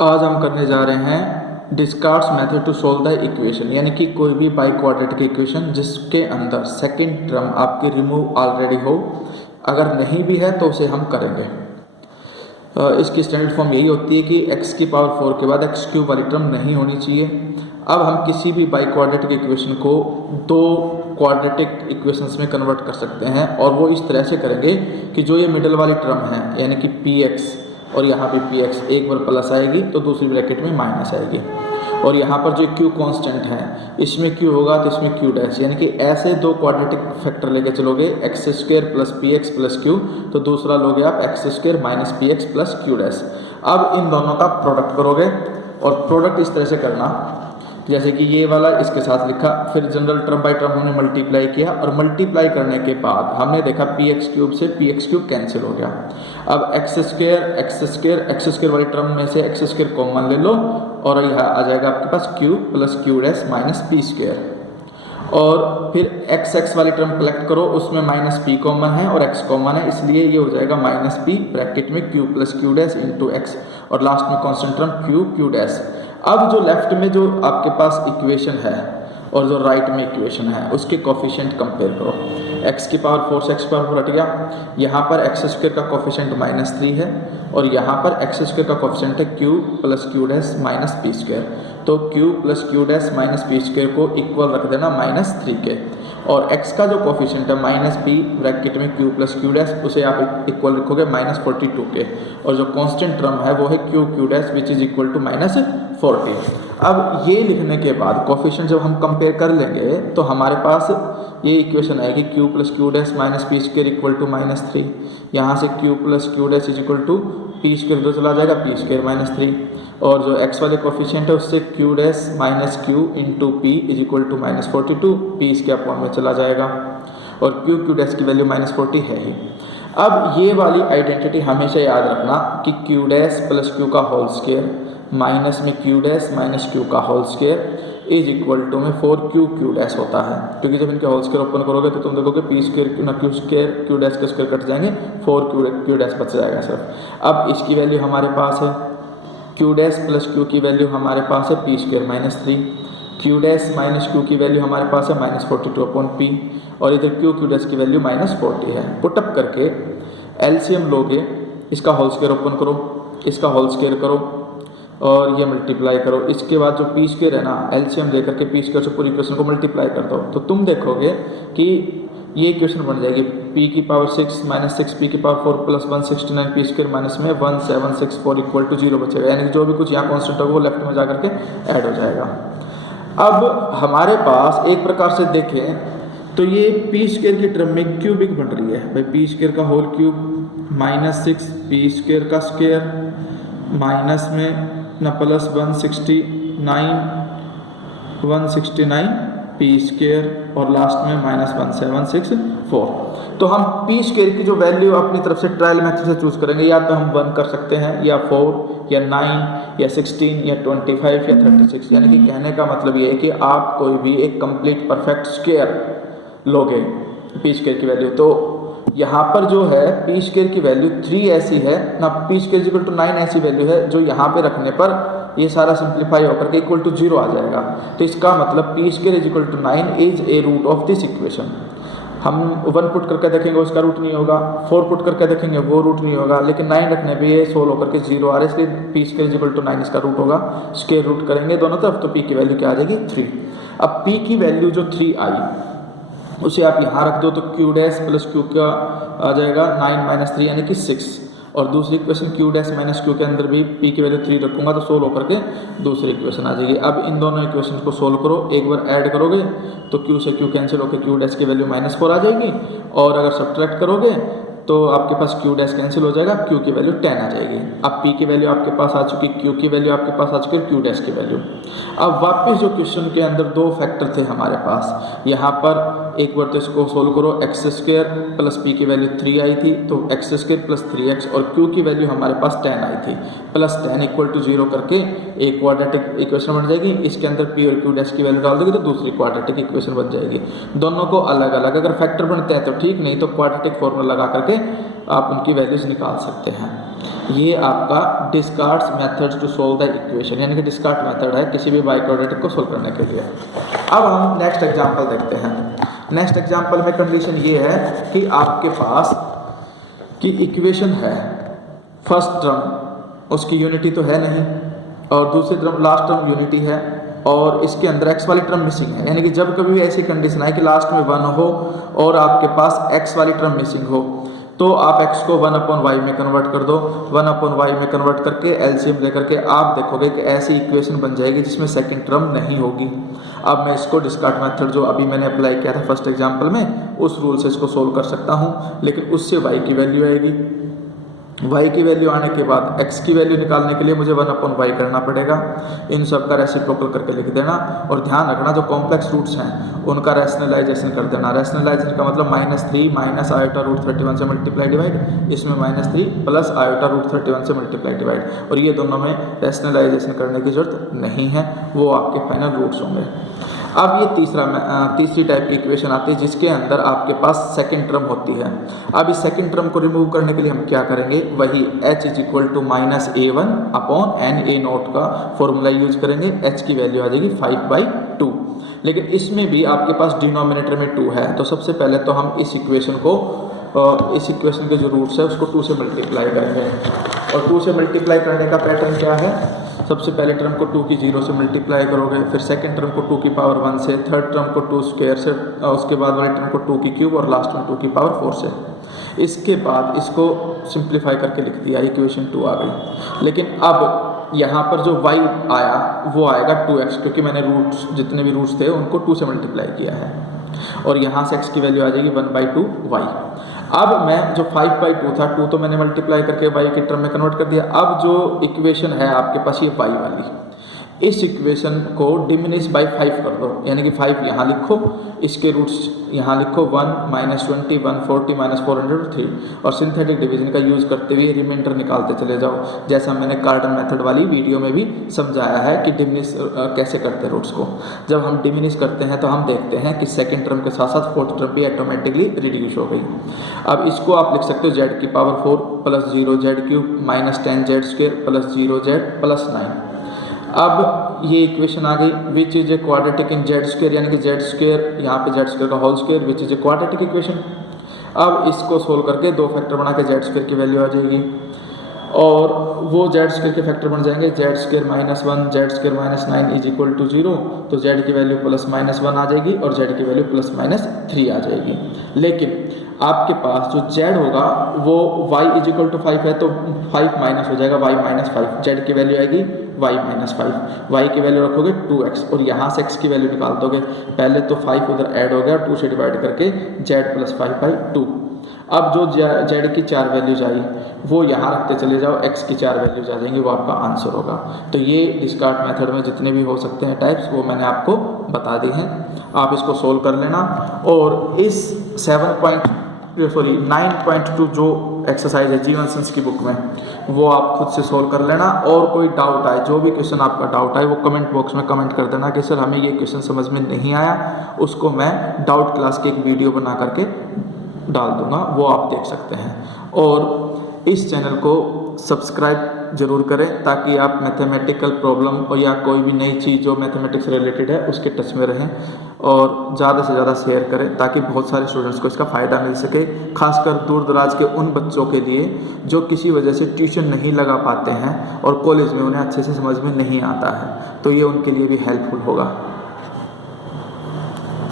आज हम करने जा रहे हैं Descartes method to solve the equation, यानी कि कोई भी बाई क्वाड्रेटिक इक्वेशन जिसके अंदर सेकंड टर्म आपकी रिमूव ऑलरेडी हो, अगर नहीं भी है तो उसे हम करेंगे। इसकी स्टैंडर्ड फॉर्म यही होती है कि x की पावर 4 के बाद x क्यूब वाली टर्म नहीं होनी चाहिए। अब हम किसी भी बाई क्वाड्रेटिक इक्वेशन को दो क्वाड्रेटिक इक्वेशंस में कन्वर्ट कर सकते हैं, और वो इस तरह से करेंगे कि जो ये मिडल वाली टर्म है यानी कि px और यहाँ पे px एक बार प्लस आएगी तो दूसरी ब्रैकेट में माइनस आएगी, और यहाँ पर जो q कांस्टेंट है इसमें q होगा तो इसमें q डैश, यानी कि ऐसे दो क्वाड्रेटिक फैक्टर लेके चलोगे x square plus px plus q, तो दूसरा लोगे आप x square minus px plus q dash. अब इन दोनों का प्रोडक्ट करोगे, और प्रोडक्ट इस तरह से करना जैसे कि ये वाला इसके साथ लिखा, फिर जनरल टर्म बाई टर्म हमने मल्टीप्लाई किया, और मल्टीप्लाई करने के बाद हमने देखा px क्यूब से px क्यूब कैंसिल हो गया। अब x स्क्वायर वाली टर्म में से x स्क्वायर कॉमन ले लो, और यहाँ आ जाएगा आपके पास q plus q dash minus p square, और फिर x वाली टर्म कलेक्ट करो, उसमें माइनस p कॉमन है और x कॉमन है, इसलिए ये हो जाएगा माइनस p ब्रैकेट में q plus q dash into x, और लास्ट में कॉन्स्टेंट टर्म q डैश। अब जो लेफ्ट में जो आपके पास इक्वेशन है और जो राइट में इक्वेशन है उसके कोफिशिएंट कंपेयर करो। x की पावर 4 से x पावर 4 हट गया, यहाँ पर x स्क्वायर का कोफिशिएंट -3 है, और यहाँ पर x स्क्वायर का कोफिशिएंट है q plus q dash minus p square, तो q plus q dash minus p square को इक्वल रख देना -3 के, और x का जो कोफिशिएंट है -p ब्रैकेट में q प्लस q डैश उसे आप इक्वल रखोगे -42 के, और जो कांस्टेंट टर्म है वो है q dash which is equal to -40। अब ये लिखने के बाद कोफिशिएंट जब हम कंपेयर कर लेंगे तो हमारे पास ये इक्वेशन आएगी q plus q dash minus p square equal to -3, यहाँ से q plus q dash is equal to p square तो चला जाएगा पी स्क्वायर -3, और जो x वाले कोफिशिएंट है उससे q dash minus q into p is equal to -42, p इसके अपॉन में चला जाएगा, और q डैश की वैल्यू -40 है ही। अब ये वाली आइडेंटिटी हमेशा याद रखना कि q डैश प्लस q का होल स्क्वायर माइनस में q डैश माइनस q का whole square is equal to में 4q डैश होता है, क्योंकि जब इनके होल स्क्वायर ओपन करोगे तो तुम देखोगे पी स्क्वायर ना q स्क्वायर q डैश के स्क्वायर कट जाएंगे, 4q डैश बच जाएगा सिर्फ। अब इसकी वैल्यू हमारे पास है q डैश प्लस q की वैल्यू हमारे पास है P square -3, q dash minus q की वैल्यू हमारे पास है -42 अपॉन p, और इधर q डैश की वैल्यू -40 है। पुटअप करके एलसीएम लोगे, इसका होल स्क्वायर ओपन करो, इसका होल स्क्वायर करो, और ये मल्टीप्लाई करो, इसके बाद जो पी स्क्वायर है ना एलसीएम लेकर के पी स्क्वायर से पूरी इक्वेशन को मल्टीप्लाई कर दो, तो तुम देखोगे कि ये इक्वेशन बन जाएगी p की पावर 6 माइनस 6 p की power 4 plus 169 P square minus में 1764 इक्वल टू 0 बचेगा, यानी कि जो भी कुछ यहाँ कॉन्स्टेंट होगा वो लेफ्ट में जाकर के ऐड हो जाएगा। अब हमारे पास एक प्रकार से देखें तो ये पी स्क्वायर की टर्म में क्यूबिक बन रही है भाई, पी स्क्वायर का होल क्यूब -6 पी स्क्वायर का स्क्वायर माइनस में ना प्लस 169 पी स्क्वायर, और लास्ट में -1764। तो हम पी स्क्वायर की जो वैल्यू अपनी तरफ से ट्रायल मेथड से चूज करेंगे, या तो हम 1 कर सकते हैं, या 4 या 9 या 16 या 25 या 36, यानी कि कहने का मतलब ये है कि आप कोई भी एक कंप्लीट परफेक्ट स्क्वायर लोगे पी स्क्वायर की वैल्यू, तो यहाँ पर जो है पी स्क्वायर की वैल्यू 3 ऐसी है ना, पी स्क्वायर इक्वल टू 9 ऐसी वैल्यू है जो यहाँ पे रखने पर ये सारा सिंप्लीफाई होकर के इक्वल टू 0 आ जाएगा। तो इसका मतलब p square is equal to 9 is a root of this equation. हम 1 पुट करके देखेंगे उसका रूट नहीं होगा, 4 पुट करके देखेंगे वो रूट नहीं होगा, लेकिन 9 रखने पे ये सोल्व होकर के 0 आ रहा है, इसलिए p square is equal to 9 इसका रूट होगा। स्क्वायर रूट करेंगे दोनों तरफ तो पी की वैल्यू क्या आ जाएगी 3। अब पी की वैल्यू जो 3 आई उसे आप यहाँ रख दो तो q डैश प्लस q का आ जाएगा 9 माइनस 3 यानी कि 6, और दूसरी equation q dash minus q के अंदर भी p की वैल्यू 3 रखूंगा तो सोल्व होकर के दूसरी इक्वेशन आ जाएगी। अब इन दोनों इक्वेशन को सोल्व करो, एक बार ऐड करोगे तो q से q कैंसिल होकर q डैश की वैल्यू -4 आ जाएगी, और अगर सब्ट्रैक्ट करोगे तो आपके पास q डैश कैंसिल हो जाएगा, q की वैल्यू 10 आ जाएगी। अब p की वैल्यू आपके पास आ चुकी, q की वैल्यू आपके पास आ चुकी है, q डैश की वैल्यू। अब वापस जो क्वेश्चन के अंदर दो फैक्टर थे हमारे पास, यहाँ पर एक बार तो इसको सोल्व करो, x स्क्वायर प्लस p की वैल्यू 3 आई थी तो x स्क्वायर प्लस 3x, और q की वैल्यू हमारे पास 10 आई थी, प्लस 10 इक्वल टू 0 करके एक क्वाड्रेटिक इक्वेशन बन जाएगी। इसके अंदर p और q डैश की वैल्यू डाल दोगे तो दूसरी क्वाड्रेटिक इक्वेशन बन जाएगी। दोनों को अलग अलग अगर फैक्टर बनते हैं तो ठीक, नहीं तो क्वाड्रेटिक फॉर्मूला लगा करके आप उनकी वैल्यूज़ निकाल सकते हैं। ये आपका Descartes methods to solve the equation, यानी कि डिस्कार्ड मेथड है किसी भी बाई क्वाड्रेटिक को सोल्व करने के लिए। अब हम नेक्स्ट एग्जांपल देखते हैं। नेक्स्ट एग्जांपल में कंडीशन ये है कि आपके पास की इक्वेशन है, फर्स्ट टर्म उसकी यूनिटी तो है नहीं, और दूसरी टर्म लास्ट टर्म यूनिटी है, और इसके अंदर x वाली टर्म मिसिंग है। यानी कि जब कभी भी ऐसी कंडीशन आए कि लास्ट में 1 हो और आपके पास x वाली टर्म मिसिंग हो, तो आप x को 1/y में कन्वर्ट कर दो। 1/y में कन्वर्ट करके एलसीएम लेकर के आप देखोगे कि ऐसी इक्वेशन बन जाएगी जिसमें सेकंड टर्म नहीं होगी। अब मैं इसको डिस्कार्ड मेथड जो अभी मैंने अप्लाई किया था फर्स्ट एग्जांपल में, उस रूल से इसको सोल्व कर सकता हूँ, लेकिन उससे y की वैल्यू आएगी। y की वैल्यू आने के बाद x की वैल्यू निकालने के लिए मुझे 1/y करना पड़ेगा। इन सब का रेसिप्रोकल करके लिख देना, और ध्यान रखना जो कॉम्प्लेक्स रूट्स हैं उनका रैशनलाइजेशन कर देना। रैशनलाइजेशन का मतलब -3 माइनस आयोटा रूट 31 से मल्टीप्लाई डिवाइड, इसमें -3 प्लस आयोटा रूट 31 से मल्टीप्लाई डिवाइड, और ये दोनों में रैशनलाइजेशन करने की जरूरत नहीं है, वो आपके फाइनल रूट्स होंगे। अब ये तीसरी टाइप की इक्वेशन आती है जिसके अंदर आपके पास सेकंड टर्म होती है। अब इस सेकंड टर्म को रिमूव करने के लिए हम क्या करेंगे, वही h is equal to -a1 upon na0 का फॉर्मूला यूज करेंगे। h की वैल्यू आ जाएगी 5/2, लेकिन इसमें भी आपके पास डिनोमिनेटर में 2 है, तो सबसे पहले तो हम इस इक्वेशन के जो रूट्स है उसको 2 से मल्टीप्लाई करेंगे। और 2 से मल्टीप्लाई करने का पैटर्न क्या है, सबसे पहले टर्म को 2 की 0 से मल्टीप्लाई करोगे, फिर सेकंड टर्म को 2 की पावर 1 से, थर्ड टर्म को 2 स्क्वायर से, उसके बाद वाले टर्म को 2 की क्यूब, और लास्ट में 2 की पावर 4 से। इसके बाद इसको सिंप्लीफाई करके लिख दिया, इक्वेशन 2 आ गई। लेकिन अब यहाँ पर जो y आया वो आएगा 2x, क्योंकि मैंने रूट्स जितने भी रूट्स थे उनको 2 से मल्टीप्लाई किया है, और यहाँ से x की वैल्यू आ जाएगी 1/2y। अब मैं जो 5/2 था, 2 तो मैंने मल्टीप्लाई करके y के टर्म में कन्वर्ट कर दिया। अब जो इक्वेशन है आपके पास ये y वाली, इस इक्वेशन को डिमिनिश बाय 5 कर दो, यानी कि 5 यहाँ लिखो, इसके रूट्स यहाँ लिखो 1 -20 140 -403, और सिंथेटिक डिवीजन का यूज़ करते हुए रिमाइंडर निकालते चले जाओ, जैसा मैंने कार्टन मेथड वाली वीडियो में भी समझाया है कि डिमिनिश कैसे करते हैं रूट्स को। जब हम डिमिनिश करते हैं तो हम देखते हैं कि सेकेंड टर्म के साथ साथ फोर्थ टर्म भी ऑटोमेटिकली रिड्यूस हो गई। अब इसको आप लिख सकते हो z की power 4 plus 0z³ minus 10z² plus 0z plus 9। अब ये इक्वेशन आ गई विच is a quadratic in z², यानी कि z², यहाँ पे z² का whole square, which is a quadratic equation. अब इसको सोल्व करके 2 फैक्टर बना के z² की वैल्यू आ जाएगी, और वो z² के फैक्टर बन जाएंगे z² -1 z² -9 is equal to 0, तो z की वैल्यू +-1 आ जाएगी और z की वैल्यू +-3 आ जाएगी। लेकिन आपके पास जो z होगा वो y इज इक्वल टू 5 है, तो 5 माइनस हो जाएगा, y -5, z की वैल्यू आएगी y -5, y की वैल्यू रखोगे 2x, और यहाँ से x की वैल्यू निकाल दोगे। पहले तो 5 उधर ऐड हो गया, 2 से डिवाइड करके z +5/2। अब जो z की 4 वैल्यूज आई वो यहाँ रखते चले जाओ, x की 4 वैल्यूज आ जाएंगी, वो आपका आंसर होगा। तो ये डिस्कार्ड मेथड में जितने भी हो सकते हैं टाइप्स वो मैंने आपको बता दी हैं, आप इसको सोल्व कर लेना। और इस 9.2 जो एक्सरसाइज है जीवन सेंस की बुक में, वो आप खुद से सोल्व कर लेना। और कोई डाउट आए, जो भी क्वेश्चन आपका डाउट आए वो कमेंट बॉक्स में कमेंट कर देना कि सर हमें ये क्वेश्चन समझ में नहीं आया, उसको मैं डाउट क्लास की एक वीडियो बना करके डाल दूंगा, वो आप देख सकते हैं। और इस चैनल को सब्सक्राइब जरूर करें ताकि आप मैथमेटिकल प्रॉब्लम और या कोई भी नई चीज़ जो मैथमेटिक्स रिलेटेड है उसके टच में रहें, और ज़्यादा से ज़्यादा शेयर करें ताकि बहुत सारे स्टूडेंट्स को इसका फ़ायदा मिल सके। खासकर दूर दराज के उन बच्चों के लिए जो किसी वजह से ट्यूशन नहीं लगा पाते हैं और कॉलेज में उन्हें अच्छे से समझ में नहीं आता है, तो ये उनके लिए भी हेल्पफुल होगा।